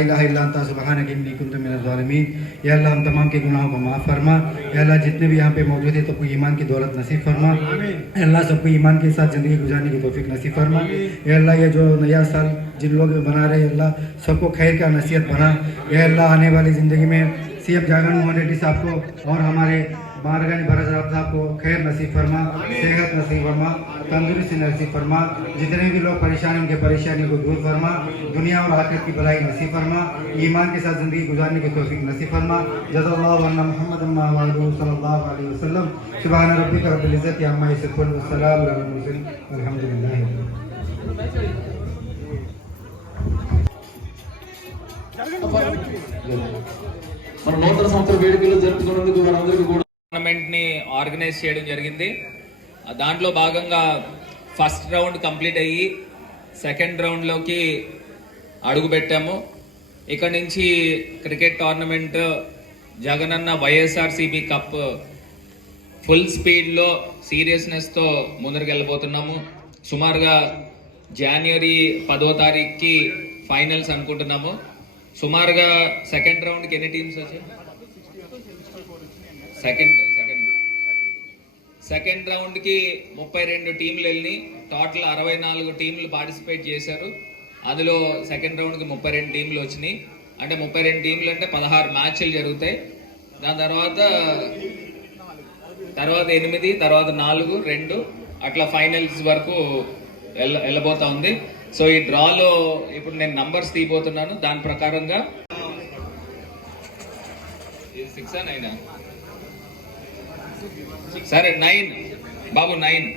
الہ الا انت سبحانک انی کنت من الظالمین یا اللہ ہم تمام کے گناہوں کو معاف فرما یا اللہ جتنے بھی یہاں پہ موجود ہیں سب کو ایمان کی دولت نصیب فرما یا اللہ سب کو ایمان کے ساتھ زندگی گزارنے کی توفیق نصیب فرما یا اللہ یہ جو نیا سال جن لوگ بنا رہے اللہ سب کو خیر کا نصیحت بنا یا اللہ آنے والی زندگی میں سی ایف جاگرن موہن ریڈی صاحب کو اور ہمارے भरत राव साहब को खैर नसीब फरमा सेहत नसीब फरमा तंदुरुस्ती नसीब फरमा जितने भी लोग परेशान हैं उनके परेशानी को दूर फरमा दुनिया और आखिरत की भलाई नसीब फरमा ईमान के साथ ज़िंदगी गुजारने की तौफीक नसीब फरमा जज़ल्लाहु अन्ना मुहम्मद अम्मा वालू सल्लल्लाहु अलैहि वसल्लम सुबहान रब्बिक रब्बिल इज्जति अम्मा यसिफून व सलामुन अलल मुरसलीन वल्हम्दुलिल्लाहि रब्बिल आलमीन। మన నూతన సంవత్సర వేడుకలు జరుపుకున్నందుకు మనందరికీ కూడా టోర్నమెంట్ని ఆర్గనైజ్ చేయడం జరిగింది. దాంట్లో భాగంగా ఫస్ట్ రౌండ్ కంప్లీట్ అయ్యి సెకండ్ రౌండ్లోకి అడుగుపెట్టాము ఇక్కడ నుంచి cricket tournament Jagananna YSRCP cup full స్పీడ్లో సీరియస్నెస్తో ముందరికెళ్ళిపోతున్నాము సుమారుగా జనవరి పదో తారీఖుకి ఫైనల్స్ అనుకుంటున్నాము. సుమారుగా సెకండ్ రౌండ్కి ఎన్ని టీమ్స్ వచ్చాయి? సెకండ్ సెకండ్ రౌండ్కి ముప్పై రెండు టీంలు వెళ్ళి టోటల్ అరవై నాలుగు టీంలు పార్టిసిపేట్ చేశారు. అందులో సెకండ్ రౌండ్కి ముప్పై రెండు టీంలు వచ్చినాయి. అంటే ముప్పై రెండు టీంలు అంటే పదహారు మ్యాచ్లు జరుగుతాయి. దాని తర్వాత తర్వాత ఎనిమిది తర్వాత నాలుగు రెండు అట్లా ఫైనల్స్ వరకు వెళ్ళ వెళ్ళబోతా ఉంది. సో ఈ డ్రాలో ఇప్పుడు నేను నంబర్స్ తీయబోతున్నాను. దాని ప్రకారంగా సిక్స్ అయినా సరే నైన్. బాబు నైన్.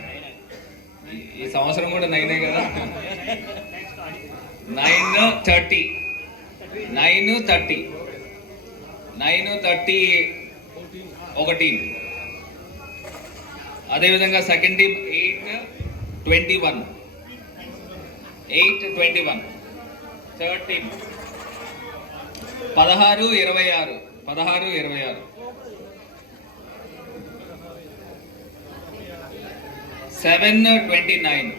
ఈ సంవత్సరం కూడా నైనే కదా? Nine thirty. Nine thirty. Nine thirty ఒక టీం అదేవిధంగా second team eight twenty one. Eight twenty one. Third team పదహారు ఇరవై ఆరు. పదహారు ఇరవై ఆరు. Seven twenty nine.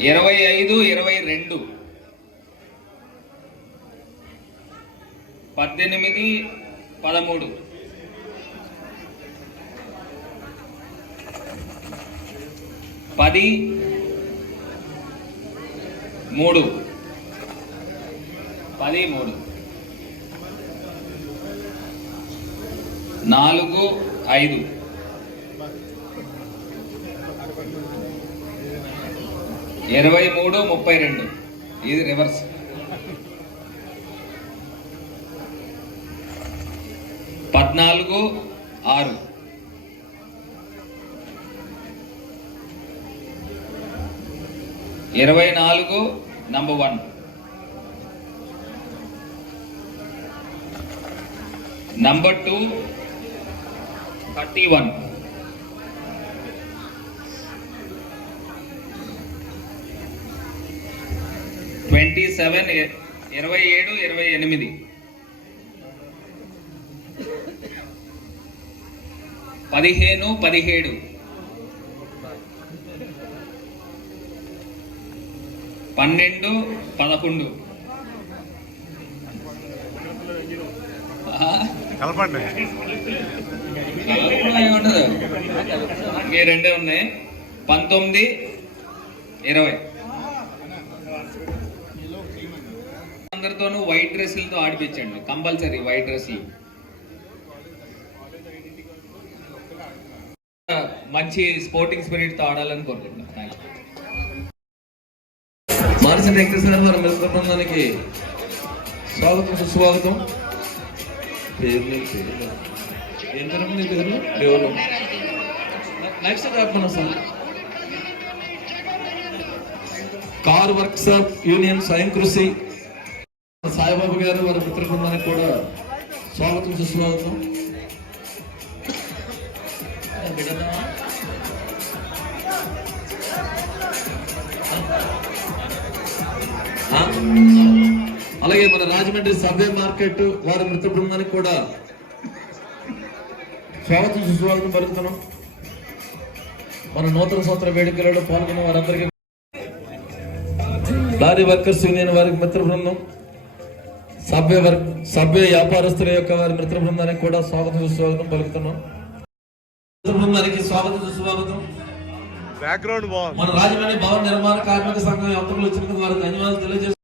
ఇరవై ఐదు ఇరవై రెండు. పద్దెనిమిది పదమూడు. పది మూడు. పది మూడు. నాలుగు ఐదు. ఇరవై మూడు ముప్పై రెండు. ఇది రివర్స్ పద్నాలుగు ఆరు. ఇరవై నాలుగు number one number two thirty one. Twenty seven ఇరవై ఏడు ఇరవై ఎనిమిది. పదిహేను పదిహేడు. పన్నెండు పదకొండు. కలపండి. ఉండదు రెండే ఉన్నాయి. పంతొమ్మిది ఇరవై. అందరితోనూ వైట్ డ్రెస్సులతో ఆడిపించండి. కంపల్సరీ వైట్ డ్రెస్సులు. మంచి స్పోర్టింగ్ స్పిరిట్తో ఆడాలని కోరుకుంటున్నాను. Thank మానసిక వెంకటేశ్వర మిత్ర బృందానికి స్వాగతం సుస్వాగతం. పేర్లు పేర్లు. ఏం పేరు నీ పేరు డెవలప్ నెక్స్ట్ చెప్పను సార్? కార్ వర్క్షాప్ యూనియన్ స్వయం కృషి. సాయిబాబు గారు వారి మిత్ర బృందానికి కూడా స్వాగతం సుస్వాగతం. అలాగే మన రాజమండ్రి సబ్వే మార్కెట్ వారి మిత్ర బృందానికి కూడా స్వాగతం సుస్వాగతం పలుకుతున్నాం మన నూతన సంవత్సర వేడుకలలో పాల్గొన్న వారందరికీ లారీ వర్కర్స్ యూనియన్ వారికి మిత్ర బృందం సభ్య వర్గ సభ్య వ్యాపారస్తుల యొక్క వారి మిత్ర బృందానికి కూడా స్వాగతం సుస్వాగతం పలుకుతున్నాం. మిత్ర బృందానికి స్వాగతం సుస్వాగతం. బ్యాక్గ్రౌండ్ మన రాజమండ్రి భవన నిర్మాణ కార్మిక సంఘం యంత్రులు వచ్చినందుకు వారికి ధన్యవాదాలు తెలియజేస్తున్నాం.